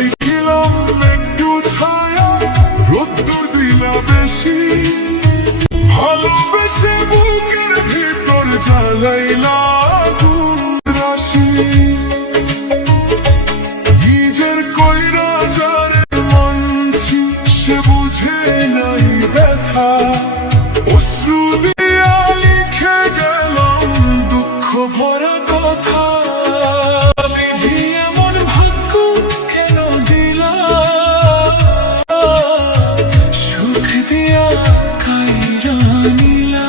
চাইছিলাম একটু ছায়া, রোদ্দুর দিলা বেশি, ভালোবেসে বুকের ভিতর জ্বালাইলা আগুন রাশি। নিজের কইরা যারে মানছি সে বুঝে নাই ব্যথা, অশ্রু দিয়া লিখে গেলাম দুঃখ ভরা কথা। বিধি এমন ভাগ্য কেন দিলা, সুখ দিয়া কাইরা নিলা।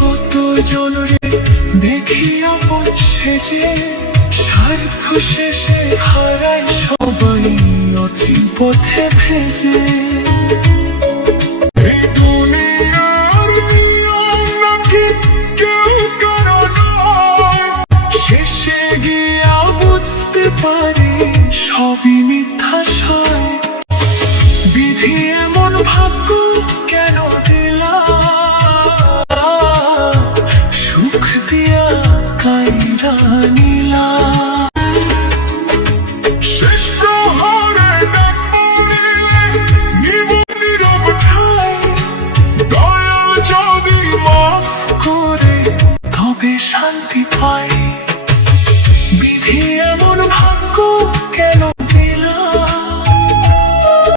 কত জনরে দেখি আপন সেজে, স্বার্থ শেষে হারাই সবাই অচিন পথে ভেজে। এই দুনিয়ার নিয়ম নাকি কেউ কারো নয়, শেষে গিয়া বুঝতে পারি সবই মিথ্যা সয়। বিধি এমন ভাগ্য